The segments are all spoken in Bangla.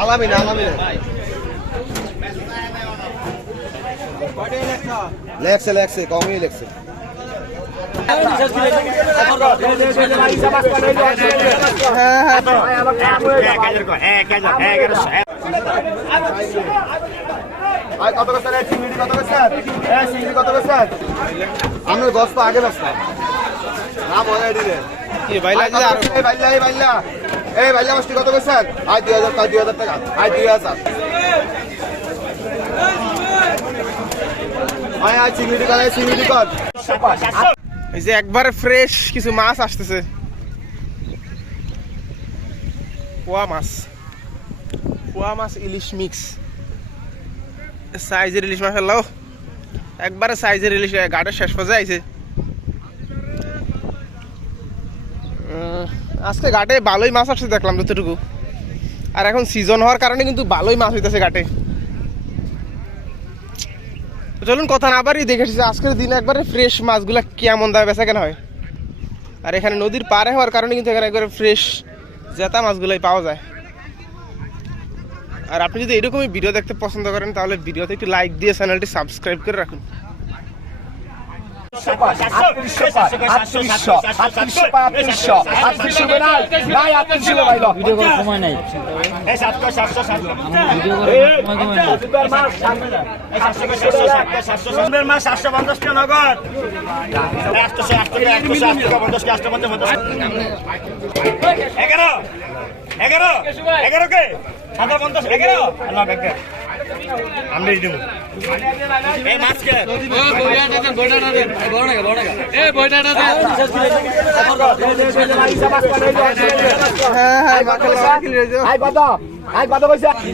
আলামিন আলামিন। লেখছে লেখছে কমই লেখছে। আমরা গছ তো আগে ব্যস্ত না বলে দিলে। বাইলা এই বাইলা এই বাইলা মাছটি কত করছেন আয় দুই হাজার টাকা দুই হাজার টাকা। আয় দুই হাজার। আয় আয়, চিংড়ি কর এই চিংড়ি কর এই যে একবারে ফ্রেশ কিছু মাছ আসতেছে। পোয়া মাছ। পোয়া মাছ ইলিশ মিক্স সাইজের ইলিশ মাছ ফেললাও একবারে সাইজের ইলিশ গাড়ির শেষ পর্যায়ে আইছে। আজকে ঘাটে ভালোই মাছ আসছে দেখলাম যতটুকু। আর এখন সিজন হওয়ার কারণে কিন্তু ভালোই মাছ হইতেছে ঘাটে। চলুন কথা না বাড়ি দেখে এসেছি আজকের দিনে একবারে ফ্রেশ মাছগুলো কেমন দামে বেচা কেন হয়। আর এখানে নদীর পারে হওয়ার কারণে কিন্তু এখানে একবারে ফ্রেশ জেতা মাছগুলোই পাওয়া যায়। আর আপনি যদি এরকমই ভিডিও দেখতে পছন্দ করেন তাহলে ভিডিওতে একটু লাইক দিয়ে চ্যানেলটি সাবস্ক্রাইব করে রাখুন। ভিডিও করার সময় নাই ভিডিও করার সময় কমে নাই সাতশো পঞ্চাশ টাকা নগদ একশো একশো একশো একশো পঞ্চাশ একশো পঞ্চাশ পঞ্চাশ এগারো এগারো এগারো কে? সাতশো পঞ্চাশ এগারো? না ব্যাংকে আমরা এই দেবো এই মাছকে হ্যাঁ হ্যাঁ মাখা লাগা কিনে রেখেছো।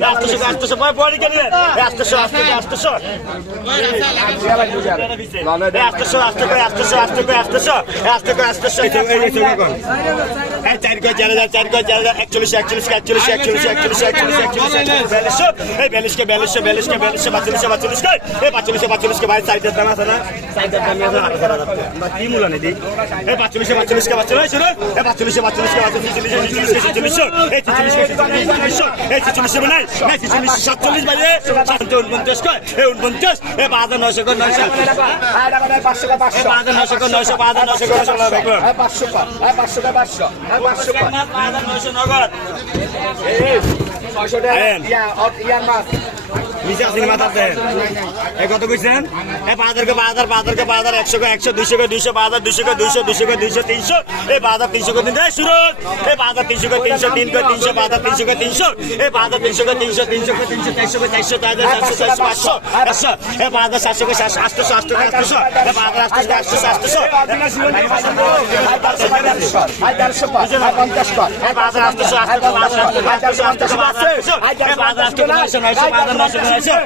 আটশো আটশো পরে পরে কে নিয়ে আটশো আটশো আটশো আটশো আটশো করে আটশো আটশো করে আটশো আটশো করে আটশো চার করে চার হাজার চার করে চার হাজার একচল্লিশ একচল্লিশ একচল্লিশ একচল্লিশ একচল্লিশ একচল্লিশ একচল্লিশ বিয়াল্লিশশো এই বিয়াল্লিশকে বিয়াল্লিশশো বিয়াল্লিশকে বিয়াল্লিশশো পাঁচচল্লিশে পাঁচচল্লিশকে এই পাঁচচল্লিশে পাঁচচল্লিশকে বাইরে সাইডের দাম আছে না সাইডের দাম আছে আট হাজার কি মূল্য নেই এই পাঁচচল্লিশে পাঁচচল্লিশকে পাঁচচল্লিশ শুনো এই পাঁচচল্লিশে পাঁচচল্লিশকে পাঁচচল্লিশ ছিচল্লিশে ছিচল্লিশশো এই ছিচল্লিশকে ছিচল্লিশশো এই ছিচল্লিশে নাই এই ছিচল্লিশ সাতচল্লিশ বাইরে সাতচল্লিশ উনপঞ্চাশ কয় এই উনপঞ্চাশ এই পাঁচ হাজার নয়শো করে নয়শো পাঁচ হাজার নয়শো করে নয়শো পাঁচ হাজার নয়শো করে নয়শো দেখুন পাঁচ। হাজার নয়শো নগদ। নিচে আসেনি মাথা দেন এ কত কইছেন? এ পাঁচ হাজার পাঁচ হাজার একশো কে একশো, দুইশো কে দুইশো হাজার দুইশো কে দুইশো দুইশো কে দুইশো, তিনশো। পাঁচ হাজার তিনশো কে তিন সুরজ। পাঁচ হাজার তিনশো কে তিনশো, তিন কে তিনশো হাজার তিনশো কে তিনশো। পাঁচ হাজার তিনশো কে তিনশো তিনশো কে তিনশো, চারশো কে চারশো চার হাজার চারশো চারশো পাঁচশো পাঁচশো পাঁচ হাজার সাতশো কে সাতশো, আটশো আটশো কে আটশো। পাঁচ হাজার আটশো কে আটশো আটশো এই পাঁচ হাজার আটশো আটশো পাঁচ হাজার আটশো আটশো পাঁচ হাজার আটশো। এই পাঁচ হাজার আটশো নয়শো নয়শো পাঁচ হাজার নয়শো নয়শো এই সুরজ সারা নয়শো নয়শো নয়শো পাঁচ হাজার নয়শো নয়শো করে নয়শো নয়শো নয়শো নয়শো নয়শো করে এই পাঁচ হাজার নয়শো করে নয়শো এই পাঁচ হাজার ছয় হাজার ছয় করে ছয় হাজার ছয় করে ছয় হাজার পিছনে এই পিছনে করে ছয় হাজার ছয় করে ছয় হাজার ছয় করে ছয় হাজার এই ছয় করে ছয় হাজার ছয় হাজার ছয় হাজার ছয় হাজার এই ছয় করে ছয় হাজার ছয় করে ছয় হাজার ছয় হাজার একশো কে একশো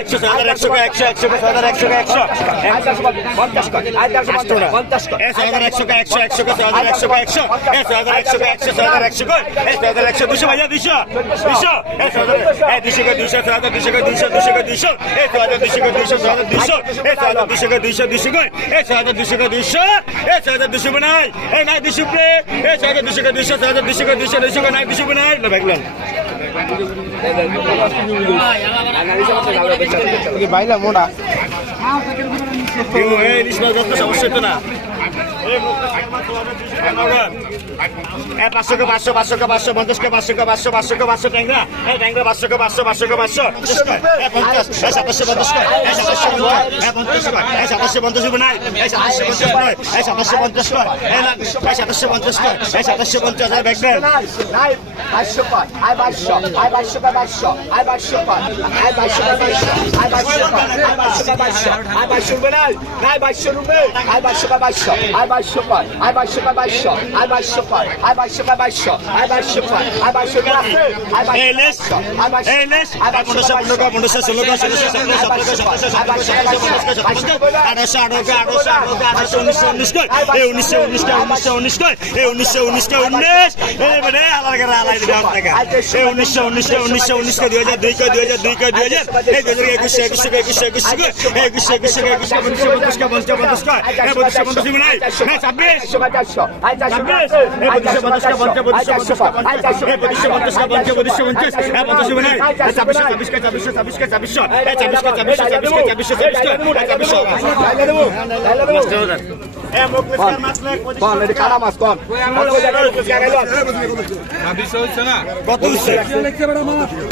একশো একশো একশো একশো একশো একশো একশো একশো একশো একশো একশো একশো হাজার একশো করে একশো দুশো ভাইয়া দুশো দুশো দুশো কে দুশো ছয় হাজার দুশো দুশো দুশো কে দুশো এই ছয় হাজার দুশো কে দুশো ছয় হাজার দুশো এই ছয় হাজার দুশো কে দুশো দুশো করে এই ছয় হাজার দুশো কে দুশো এই ছয় হাজার দুশো নাই এই নাই দুশো প্লে এই ছয় হাজার দুশো কে দুশো ছয় হাজার দুশো কে দুশো নাই দুশো নাই লাগলেন এই বাইলা মোটা সমস্যা না পাঁচশো কে পাঁচশো পাঁচশো কে পাঁচশো পঞ্চাশ কে পাঁচশো কে পাঁচশো, ট্যাংরা। এই ট্যাংরা পাঁচশো কে পাঁচশো পাঁচশো। কে পাঁচশো পঞ্চাশ, এই সাতাশশো পঞ্চাশ এই সাতাশশো, পঞ্চাশ। এই পঞ্চাশ এই সাতাশশো পঞ্চাশ নাই। এই সাতাশশো পঞ্চাশ নয় এই সাতাশশো পঞ্চাশ এই লাখ এই সাতাশশো পঞ্চাশ কয় এই সাতাশশো, পঞ্চাশ ব্যাগবেন আয় বাইশশো বাইশশো পায় আয় বাইশশো পায় বাইশশো আয় বাইশশো পায় আয় বাইশশো বাইশশো আয় বাইশশো আয় বাইশশো পায় আয় এই লেস বাইশশো এই লেস পনেরোশো পনেরো পনেরোশো ষোলো ষোলোশো সতেরো সতেরো সতেরো সতেরো আঠারোশো আঠারো আঠারোশো আঠারো আঠারোশো উনিশশো উনিশ এই উনিশশো উনিশ উনিশশো উনিশ এই উনিশশো উনিশশো উনিশশো উনিশশো উনিশ দুই হাজার দুই দুই হাজার দুই দুই হাজার এই দুই হাজার একুশশো একুশশো একুশশো একুশশো নাই না ছাব্বিশ কারা মাছ কম কত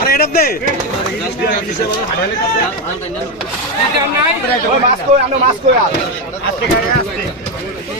আরে এটা দে মাছ কই আমরা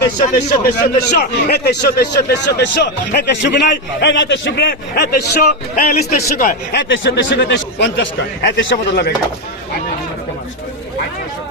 teşke. Hey teşke নাই এই না তেইশশো bre এই তেইশশো এই লিস্ট তেইশশো কয় এই তেইশশো তেইশশো তেইশশো পঞ্চাশ কয় এই তেইশশো মতো লাগে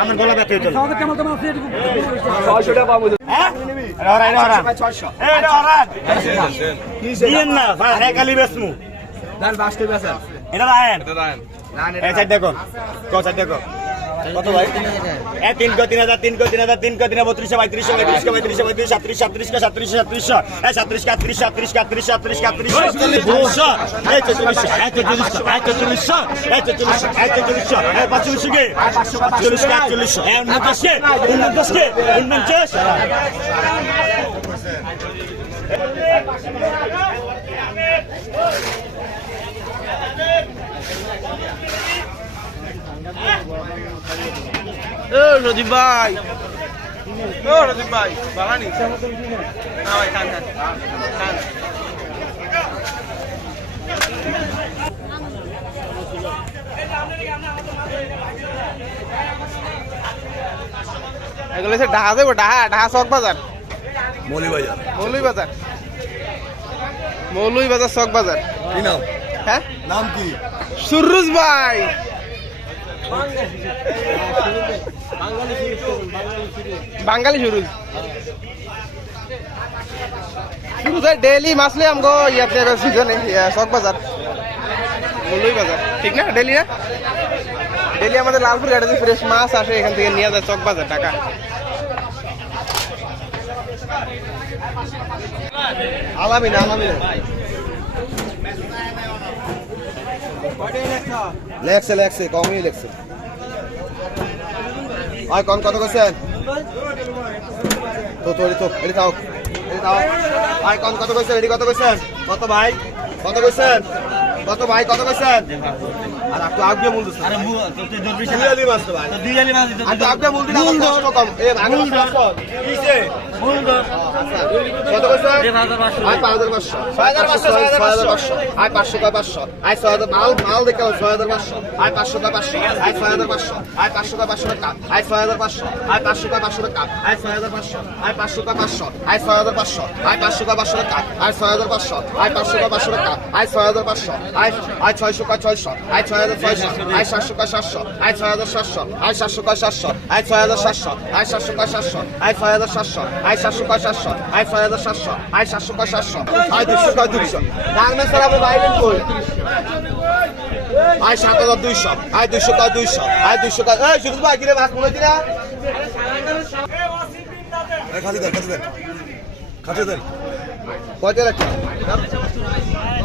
আমার গলা ব্যথা হইতো টাকা? পাবো হ্যাঁ? এই না বেসমু। বাসতে এটা দেখো ক দেখো। কত ভাই এ তিন কো তিন হাজার তিন কো তিন হাজার তিন কো তিন বত্রিশশো পঁয়ত্রিশশো পঁয়ত্রিশশো পঁয়ত্রিশশো পঁয়ত্রিশ সাতত্রিশ সাতত্রিশশো সাতত্রিশশো সাতত্রিশশো এ সাতত্রিশ আটত্রিশ আটত্রিশ আটত্রিশ আটত্রিশ আটত্রিশ দুশো এই চল্লিশশো এই চল্লিশশো এই চল্লিশশো এই চল্লিশশো এই চল্লিশশো এই পাঁচচল্লিশশো কে চল্লিশ কে একচল্লিশশো এই উনপঞ্চাশ কে উনপঞ্চাশ রদীপ ভাই। ও রদীপ ভাই বাগানি। না ভাই খান খান খান এগুলো হচ্ছে ডাহা দেবো ডাহা ডাহা চক বাজার। মৌলিবাজার মৌলুই বাজার মৌলুই বাজার চক বাজার। কি নাম? হ্যাঁ? নাম কি? সুরুজ ভাই। বাঙালি সুরুজ সুরুজ। ডেলি মাছলে আমগো ইয়াতে সিজনে চক বাজার। মৌলুই বাজার। ঠিক না ডেলি না? ডেলি আমাদের লালপুর ঘাটে ফ্রেশ মাছ আসে, এখান থেকে নিয়ে যায় চক বাজার টাকা আলামিন আলামিন। লেখছে লেখছে, কমই লেখছে। আয় কন, কত করছেন? তো তো তো এটি দাও এটি দাও আয় কন, কত করছেন? এটি কত করছেন? কত, ভাই? কত করছেন? কত ভাই কত কইছেন আর আপনি আগবে মূল দিছেন আরে মূল তো জরুরি ছিল দুই মাস ভাই তো দুই আলি মাস দিছেন আর আগবে মূল দিন আমার কষ্ট কম এ ভাঙি মূল দর কত কইছেন 5500 আই 5500 5500 5500 আই 500 কয় 500 আই 6000 মাল মাল দেখো 6500 আই 500 কয় 500 আই 6500 আই 500 কয় 500 টাকা আই 6500 আই 500 কয় 500 টাকা আই 6500 আই 500 কয় 500 আই 6500 আই 500 500 টাকা আই 6500 আই 500 কয় 500 টাকা আই 6500 আয় আয় ছয়শো কয় ছয়শো, আয় ছয় হাজার ছয়শো, আয় সাতশো কয় সাতশো, আয় ছয় হাজার সাতশো, আয় সাতশো কয় সাতশো, আয় ছয় হাজার সাতশো, আয় সাতশো কয় সাতশো, আয় ছয় হাজার সাতশো, আয় সাতশো কয় সাতশো, আয় ছয় হাজার সাতশো, আয় সাতশো কয় সাতশো, আয় দুশো কয় দুশো ডাকনা সারাবো বাইরে কই? আয় সাত হাজার দুইশো, আয় দুইশো কয় দুইশো, আয় দুইশো কয় এই, শুধু ভাই কিরে মাছ মনে না খাতে দেন খাতে দেন খাতে দেন। কয়টা রাখছেন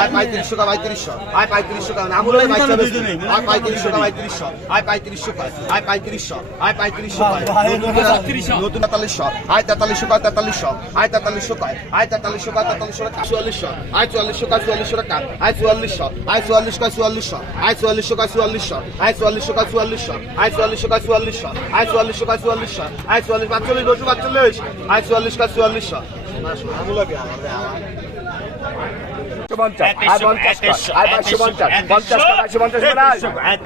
আয় পঁয়ত্রিশশো টাকা পঁয়ত্রিশশো। আয় পঁয়ত্রিশশো টাকা নাম হলো আয় পঁয়ত্রিশশো টাকা পঁয়ত্রিশশো। আয় পঁয়ত্রিশশো আয় পঁয়ত্রিশশো আয় পঁয়ত্রিশশো নতুন তেতাল্লিশশো আয় তেতাল্লিশশো টাকা তেতাল্লিশশো আয় তেতাল্লিশশো টাকা আয় তেতাল্লিশশো টাকা তেতাল্লিশশো টাকা চুয়াল্লিশশো আয় চুয়াল্লিশশো টাকা চুয়াল্লিশশো টাকা আয় চুয়াল্লিশশো আয় চুয়াল্লিশ টাকা চুয়াল্লিশশো আয় চুয়াল্লিশশো টাকা চুয়াল্লিশশো আয় চুয়াল্লিশশো টাকা চুয়াল্লিশশো আয় চুয়াল্লিশশো টাকা চুয়াল্লিশশো আয় চুয়াল্লিশশো টাকা চুয়াল্লিশশো আয় চুয়াল্লিশ পাঁচচল্লিশ বসু পাঁচচল্লিশ আয় চুয়াল্লিশ টাকা চুয়াল্লিশশো। পঞ্চাশ আয় পঞ্চাশ আয় বাইশশো পঞ্চাশ পঞ্চাশ কর বাইশশো পঞ্চাশ হবে নাই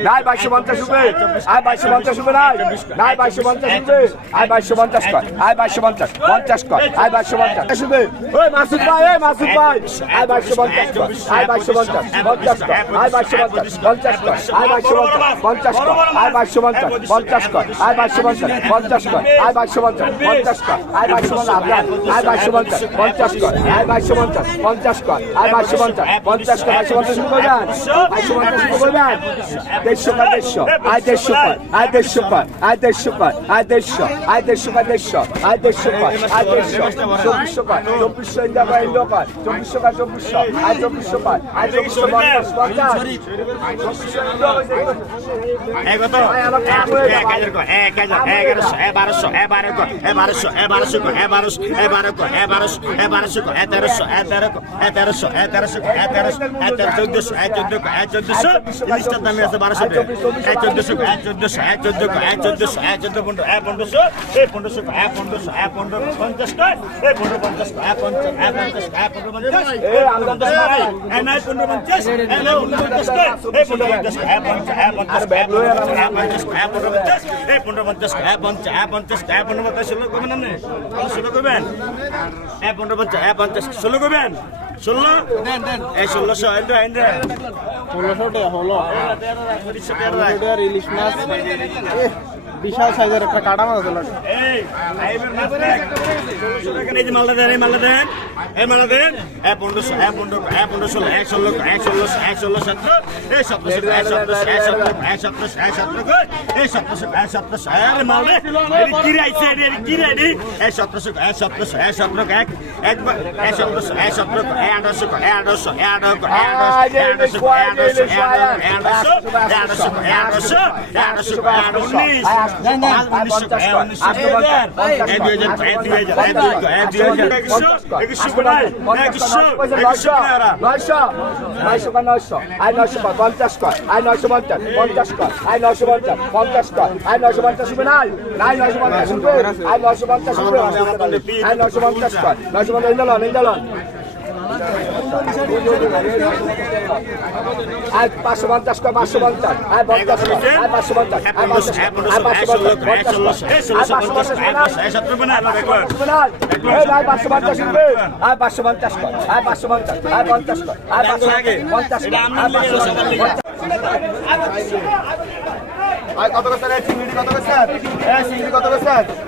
নাই বাইশশো পঞ্চাশ হবে আয় বাইশশো পঞ্চাশ হবে নাই নাই বাইশশো পঞ্চাশ হবে আয় বাইশশো পঞ্চাশ কর আয় বাইশশো পঞ্চাশ পঞ্চাশ কর আয় বাইশশো পঞ্চাশ হবে ওই মাসুদ ভাই এই মাসুদ ভাই আয় বাইশশো পঞ্চাশ কর আয় বাইশশো পঞ্চাশ পঞ্চাশ কর আয় বাইশশো পঞ্চাশ পঞ্চাশ কর আয় বাইশশো পঞ্চাশ পঞ্চাশ কর আয় বাইশশো পঞ্চাশ পঞ্চাশ কর আয় বাইশশো পঞ্চাশ পঞ্চাশ কর আয় বাইশশো পঞ্চাশ পঞ্চাশ কর আয় বাইশশো পঞ্চাশ আয় বাইশশো পঞ্চাশ পঞ্চাশ কর আয় বাইশশো পঞ্চাশ পঞ্চাশ কর আয় বাইশশো পঞ্চাশ পঞ্চাশ কর বাইশশো পঞ্চাশ শুরু করবেন বাইশশো পঞ্চাশ শুরু করবেন দেড়শো কর দেড়শো আয় দেড়শো কর আয় দেড়শো কর আয় দেড়শো কর আয় দেড়শো আয় দেড়শো কর দেড়শো আয় দেড়শো কর আয় দেড়শো চব্বিশশো কর চব্বিশশো ইন্ডিয়া কর ইন্ডিয়া কর চব্বিশশো কর চব্বিশশো আয় চব্বিশশো কর আয় চব্বিশশো পঞ্চাশ পঞ্চাশ চব্বিশশো ইন্ডিয়া এক কত এক হাজার কর এক হাজার এগারোশো এ বারোশো এ বারো কর এ বারোশো এ বারোশো কর এ বারোশো এ বারো কর এ বারোশো এ বারোশো কর এ তেরোশো এ তেরো কর এ তেরোশো এ তেরোশো তেরোশো হ্যাঁ তেরোশো হ্যাঁ তেরো চোদ্দশো হ্যাঁ চোদ্দ হ্যাঁ চোদ্দশো ইলিশটার দামে আছে বারোশো হ্যাঁ চোদ্দশো হ্যাঁ চোদ্দশো হ্যাঁ চোদ্দ হ্যাঁ চোদ্দশো হ্যাঁ চোদ্দ পনেরো হ্যাঁ পনেরোশো এই পনেরোশো হ্যাঁ পনেরোশো হ্যাঁ পনেরো পঞ্চাশ নয় এই পনেরো পঞ্চাশ হ্যাঁ পঞ্চাশ হ্যাঁ পঞ্চাশ হ্যাঁ পনেরো পঞ্চাশ হ্যাঁ নয় পনেরো পঞ্চাশ হ্যাঁ নয় পনেরো পঞ্চাশ নয় এই হ্যাঁ পনেরো পঞ্চাশ পঞ্চাশ হ্যাঁ পনেরো পঞ্চাশ ষোলো করবেন ষোলো এই ষোলোশো ষোলোশো টাকা হলো ইলিশ মাছ বিশাল সাইজের একটা কাটা মাছ হলো এই, আইবেন মাছ রাখ। ষোলোশো টাকা এই যে মালটা দেন, এই মালটা দেন, এই মালটা দেন। এ পনেরোশো, এ পনেরো, এ পনেরো ষোলো, এক ষোলো, এক ষোলোশো, এক ষোলো সতেরো, এই সতেরোশো, এক সতেরোশো, এক সতেরো, এক সতেরোশো, এক সতেরো করে, এই সতেরোশো, এক সতেরোশো, আরে মাল রে, এটি কি রে আইছে, এটি- এটি কি রে এটি? এই সতেরোশো, এক সতেরোশো, এক সতেরো, এক, একবার, এক সতেরোশো, এক সতেরো, এক আঠারোশো, এক আঠারোশো, এক আঠারো, এক আঠারোশো, এক আঠারোশো, এক আঠারোশো, এক আঠারোশো, এক আঠারোশো, এক আঠারোশো, এক আঠারোশো, এক আঠারোশো, এক আঠারোশো, উনিশ, উনিশশো, এক উনিশশো, পঞ্চাশ কর আই নয়শো পঞ্চাশ পঞ্চাশ কর আই নয়শো পঞ্চাশ পঞ্চাশ কর আই নয়শো পঞ্চাশ শুবে না আই নয়শো পঞ্চাশ শুবে আই নয়শো পঞ্চাশ শুবে আই নয়শো পঞ্চাশ কর নয়শো পঞ্চাশ ইন্দালন ইন্দালন আয় পাঁচশো পঞ্চাশ কর পাঁচশো পঞ্চাশ। আয় পঞ্চাশ আয় পাঁচশো পঞ্চাশ আয় পাঁচশো আয় পাঁচশো পঞ্চাশ কর। আয় পাঁচশো পঞ্চাশ। আয় পাঁচশো পঞ্চাশ। আয় পঞ্চাশ আয় পঞ্চাশ আয় পঞ্চাশ আয় পঞ্চাশ আয় পঞ্চাশ আয় কত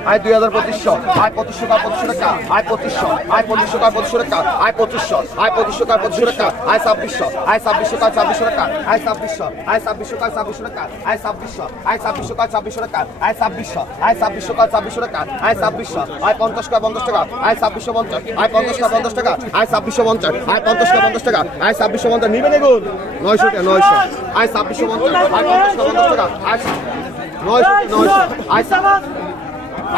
আয় দুই হাজার টাকা আয় আয় টাকা আয় আয় টাকা আয় আয় টাকা আয় আয় টাকা আয় ছাব্বিশশো আয় টাকা আয় ছাব্বিশশো আয় টাকা আয় আয় পঞ্চাশ টাকা আয় ছাব্বিশশো আয় পঞ্চাশ কার পঞ্চাশ টাকা আয় ছাব্বিশশো আয় পঞ্চাশ টাকা আয় নয়শো টাকা নয়শো আয় ছাব্বিশশো আয় পঞ্চাশ পঞ্চাশ টাকা আয়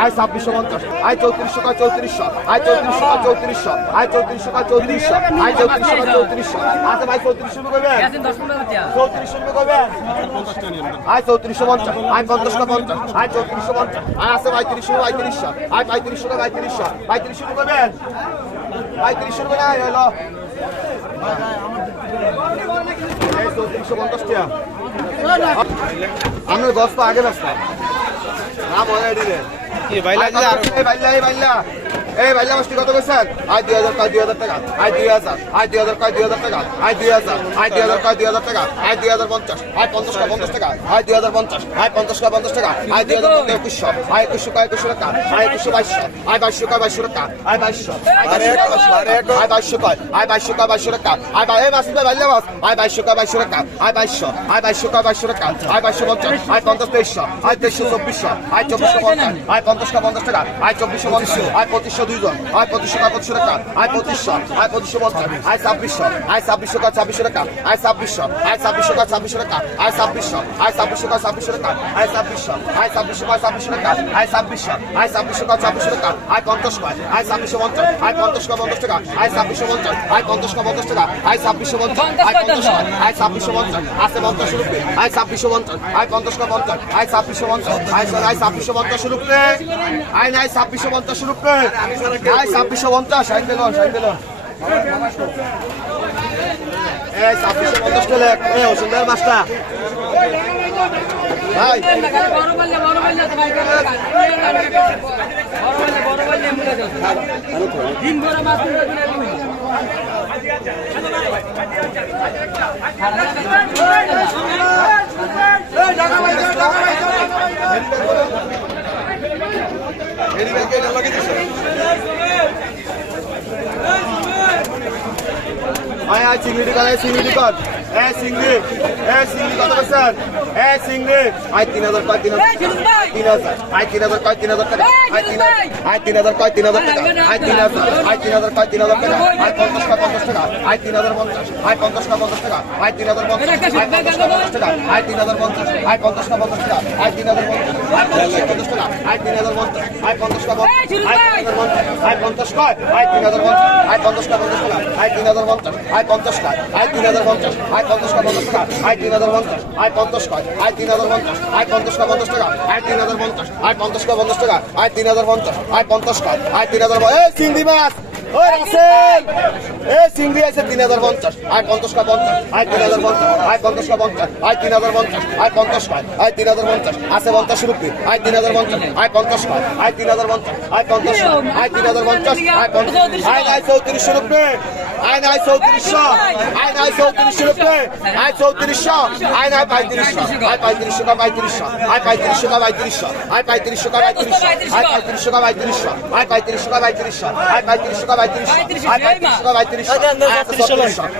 আয় ছাব্বিশশো পঞ্চাশ। আয় চৌত্রিশশো কায় চৌত্রিশশো? আয় চৌত্রিশশো কায় চৌত্রিশশো? আয় চৌত্রিশশো কায় চৌত্রিশশো? আয় চৌত্রিশশো কায় চৌত্রিশশো? আচ্ছা ভাই চৌত্রিশশো করবেন চৌত্রিশশো করবেন আয় চৌত্রিশশো পঞ্চাশ। আয় পঞ্চাশ কা পঞ্চাশ। আয় চৌত্রিশশো পঞ্চাশ। আয় আছে পঁয়ত্রিশশো পঁয়ত্রিশশো। আয় পঁয়ত্রিশশো কা পঁয়ত্রিশশো পঁয়ত্রিশশো করবেন পঁয়ত্রিশশো করে আয় হলো চৌত্রিশশো পঞ্চাশ টাকা। আপনার গছ তো আগে ব্যস্ত। না বলে বাইলা এই বাইলা। এই বাইলা মাছটি কত কইছেন আয় দুই হাজার কয় দুই হাজার টাকা আয় দুই হাজার আয় দুই হাজার কয় দুই হাজার টাকা আয় দুই হাজার আয় দুই হাজার কয় দুই হাজার টাকা আয় দুই হাজার পঞ্চাশ আয় পঞ্চাশ কা পঞ্চাশ টাকা আয় দুই হাজার পঞ্চাশ আয় পঞ্চাশ কা পঞ্চাশ টাকা আয় দুই হাজার একুশশো আয় একুশশো কয় একুশশো টাকা আয় একুশশো বাইশশো আয় বাইশশো কয় বাইশশো টাকা আয় বাইশশো আয় বাইশশো কয় আয় বাইশশো কয় বাইশশো টাকা আয় বাই মাছ বাইলা মাছ আয় বাইশশো কয় বাইশশো টাকা আয় বাইশশো আয় বাইশশো কয় বাইশশো টাকা আয় বাইশশো পঞ্চাশ আয় পঞ্চাশ তেইশশো আয় তেইশশো চব্বিশশো আয় চব্বিশশো পঞ্চাশ আয় পঞ্চাশ কা পঞ্চাশ টাকা আয় চব্বিশশো পঞ্চাশ আয় পঁচিশশো দুইজন আয় পঁচিশশো কা পঁচিশশো টাকা আয় পঁচিশশো আয় পঁচিশশো পঞ্চাশ আয় ছাব্বিশশো আয় ছাব্বিশশো কা ছাব্বিশশো টাকা আয় ছাব্বিশশো আয় ছাব্বিশশো কা ছাব্বিশশো টাকা আয় ছাব্বিশশো আয় ছাব্বিশশো কা ছাব্বিশশো টাকা আয় ছাব্বিশশো আয় ছাব্বিশশো কা ছাব্বিশশো টাকা আয় ছাব্বিশশো আয় ছাব্বিশশো কা ছাব্বিশশো টাকা আয় পঞ্চাশ কয় আয় ছাব্বিশশো পঞ্চাশ আয় পঞ্চাশ কা পঞ্চাশ টাকা আয় ছাব্বিশশো পঞ্চাশ আয় পঞ্চাশ কা পঞ্চাশ টাকা আয় ছাব্বিশশো পঞ্চাশ আয় পঞ্চাশ কয় আয় ছাব্বিশশো পঞ্চাশ আছে পঞ্চাশ রুপে আয় ছাব্বিশশো পঞ্চাশ আয় পঞ্চাশ কা পঞ্চাশ আয় ছাব্বিশশো পঞ্চাশ আয় আয় ছাব্বিশশো পঞ্চাশ রুপে আয় নাই ছাব্বিশশো পঞ্চাশ রুপে আয় ছাব্বিশশো পঞ্চাশ দিল আই দিল এই ছাব্বিশশো পঞ্চাশ এই ওষুধের মাছটা ভাই আয় আয় চিংড়ি কর এই চিংড়ি কর এ চিংড়ি এ চিংড়ি কত করছেন এ চিংড়ি আয় তিন হাজার কয় তিন হাজার তিন হাজার আয় তিন হাজার কয় তিন হাজার টাকা আয় তিন হাজার আয় তিন হাজার কয় তিন হাজার টাকা আয় তিন হাজার আয় তিন হাজার কয় তিন হাজার টাকা আয় পঞ্চাশ কা পঞ্চাশ টাকা আয় তিন হাজার পঞ্চাশ আয় পঞ্চাশ কা পঞ্চাশ টাকা আয় তিন হাজার পঞ্চাশ আয় পঞ্চাশ কা পঞ্চাশ টাকা আয় তিন হাজার পঞ্চাশ আয় পঞ্চাশ কা পঞ্চাশ টাকা আয় তিন হাজার পঞ্চাশ আয় টাকা তিন হাজার পঞ্চাশ আয় পঞ্চাশ আই আয় তিন হাজার পঞ্চাশ আই পঞ্চাশ কয় আয় তিন হাজার পঞ্চাশ আয় পঞ্চাশ টাকা পঞ্চাশ টাকা আয় তিন হাজার পঞ্চাশ আয় পঞ্চাশ টাকা আয় তিন হাজার পঞ্চাশ আয় পঞ্চাশ কা পঞ্চাশ টাকা আয় তিন হাজার পঞ্চাশ আয় পঞ্চাশ কয় আয় তিন হাজার পঞ্চাশ আয় পঞ্চাশ কা পঞ্চাশ টাকা আয় তিন হাজার পঞ্চাশ আয় পঞ্চাশ কা পঞ্চাশ টাকা আয় তিন হাজার পঞ্চাশ আয় পঞ্চাশ কয় আয় তিন হাজার এই চিংড়ি মাছ ওই রাসেল। এই চিংড়ি আছে তিন হাজার পঞ্চাশ। আয় পঞ্চাশ কা পঞ্চাশ। আয় তিন হাজার পঞ্চাশ। আয় পঞ্চাশ কা পঞ্চাশ। আয় তিন হাজার পঞ্চাশ। আয় পঞ্চাশ কয় আয় তিন হাজার পঞ্চাশ। আছে পঞ্চাশ রুপি। আয় তিন হাজার পঞ্চাশ। আয় পঞ্চাশ কয় আয় তিন হাজার পঞ্চাশ। আয় পঞ্চাশ আয় তিন হাজার পঞ্চাশ। আয় পঞ্চাশ। আয় নাই চৌত্রিশশো রুপি। আয় নাই চৌত্রিশশো। আয় নাই চৌত্রিশশো রুপি। আয় চৌত্রিশশো। আয় নাই পঁয়ত্রিশশো। আয় পঁয়ত্রিশশো কা পঁয়ত্রিশশো। আয় পঁয়ত্রিশশো কা পঁয়ত্রিশশো। আয় পঁয়ত্রিশশো কা পঁয়ত্রিশশো। আয় পঁয়ত্রিশশো কা পঁয়ত্রিশশো। আয় পঁয়ত্রিশশো কা পঁয়ত্রিশশো। আয় পঁয়ত্রিশশো কা পঁয়ত্রিশশো। আয় পঁয়ত্রিশশো কা পঁয়ত্রিশশো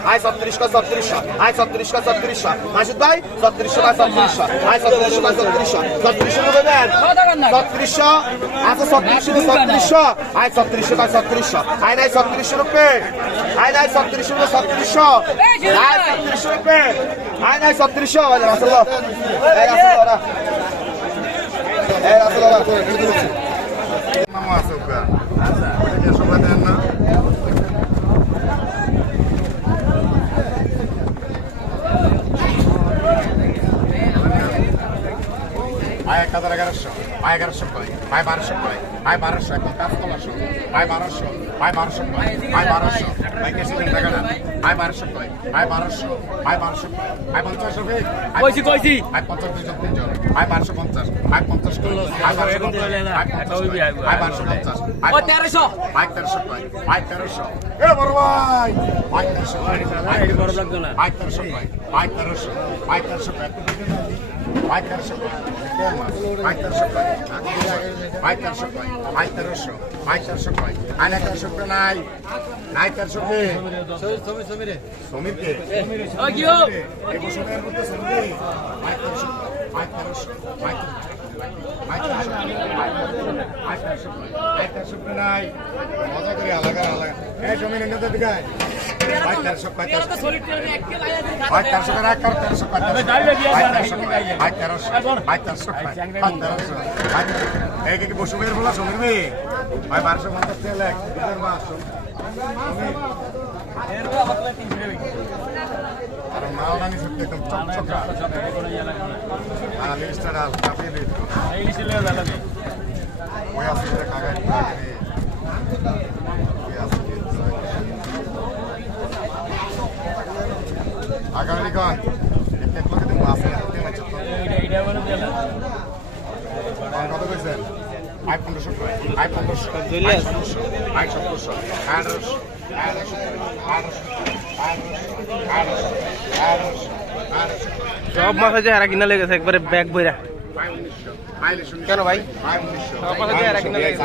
আয় ছত্রিশ কা ছত্রিশশো আয় ছত্রিশ কা ছত্রিশশো মাসুদ ভাই ছত্রিশশো কা ছত্রিশশো আয় ছত্রিশশো কা ছত্রিশশো ছত্রিশশো দেবেন ছত্রিশশো আচ্ছা ছত্রিশশো ছত্রিশশো আয় ছত্রিশশো কা ছত্রিশশো আয় নাই ছত্রিশশো রুপে আয় নাই ছত্রিশশো রুপে ছত্রিশশো আয় ছত্রিশশো রুপে আয় নাই ছত্রিশশো রাসেল এই রাসেল ওরা এই রাসেল ওরা মামা আছে ওকে এটা সবাই দেন না আয় এক হাজার এগারোশো আয় এগারোশো কয় আয় বারোশো কয় আয় বারোশো এখন কাজ তোলাশো আয় বারোশো আয় বারোশো কয় আয় বারোশো ভাই কেসে দেন টাকাটা ভাই বারোশো কয় ভাই বারোশো ভাই বারোশো কয় ভাই পঞ্চাশ হবে কইছি, কইছি। ভাই পঞ্চাশ দুইজন তিনজন ভাই বারোশো পঞ্চাশ ভাই পঞ্চাশ কয় ভাই বারোশো পঞ্চাশ ভাই ভাই বারোশো পঞ্চাশ ভাই তেরোশো ভাই তেরোশো কয় ভাই তেরোশো এ বড় ভাই ভাই তেরোশো ভাই না। ভাই তেরোশো কয় ভাই তেরোশো ভাই তেরোশো কয় তেরোশো ভাই তেরোশো কয় আই না তেরোশো কয় নাই নাই তেরোশো কে সমীর কে ও কিও এই বছরের মধ্যে সমীর ভাই তেরোশো ভাই তেরোশো ভাই তেরোশো ভাই তেরোশো ভাই তেরোশো ভাই তেরোশো কয় নাই মজা করে আলাদা আলাদা এই সমীর এনে তো দিকে ভাই তেরোশো ভাই তেরোশো ভাই তেরোশো করে এক কর তেরোশো ভাই তেরোশো ভাই তেরোশো ভাই তেরোশো ভাই তেরোশো ভাই এই কি বসু বের বলা সমীর ভাই ভাই বারোশো পঞ্চাশ তেল এক মাস আর মাল রানি সত্যি একদম চকচকা। আর লিস্টটা ডাল চাপিয়ে দিই ওই আছে এটা কাগাই কাগাই ওই আছে আগামী গান এক লোকে তুমি মাছ নিয়ে হাতে মাছ কত কইছেন? আই পনেরোশো আই পনেরোশো। আই সতেরোশো আই সতেরোশো আঠারোশো। আঠারোশো। আঠারোশো। সব মাছ হয়েছে এরা কিনা লেগেছে একবারে ব্যাগ বইরা। কেন ভাই? সব মাছ হয়েছে এরা কিনা লেগেছে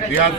দুই হাজার